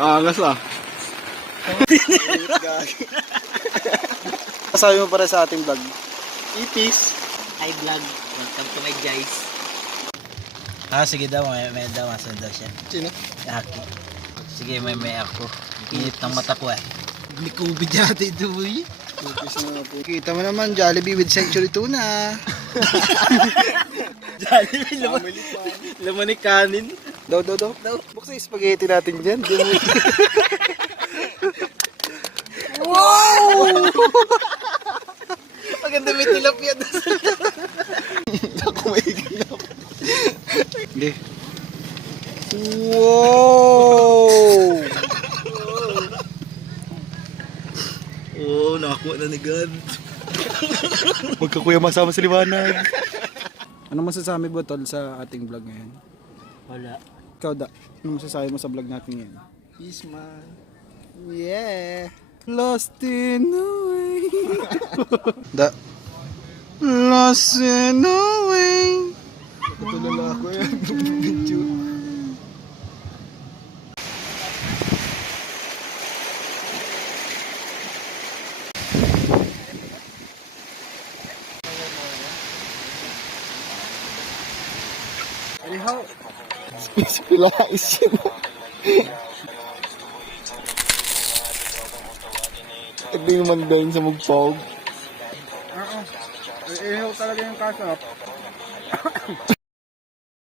Angas ah. Sasabi mo para sa ating vlog. Ipis. Hi vlog, welcome to my guys. Sige daw, may daw, masunod daw siya. Sino? Aki. Sige, may ako. Init ng mata ko eh. Likubi dati ito boy. Kita mo naman, Jollibee with Century Tuna. Jollibee, laman ni kanin. Daw. Buksan yung spaghetti natin dyan. Wow! Maganda may tilapia doon. Ako may ganap. Hindi. Wow! Oo, nakakuha na ni God. Magkakuya masama sa liwanag. Ano masasabi mo tol sa ating vlog ngayon? Wala. Ikaw da, ano masasabi mo sa vlog natin ngayon? Peace man. Yeah. Lost in a way. Da. Lost in a way. Patulala ako yan. Video. Anyhow, sila isin. Hindi naman doon sa mugpog. Ihaw talaga yung kasap.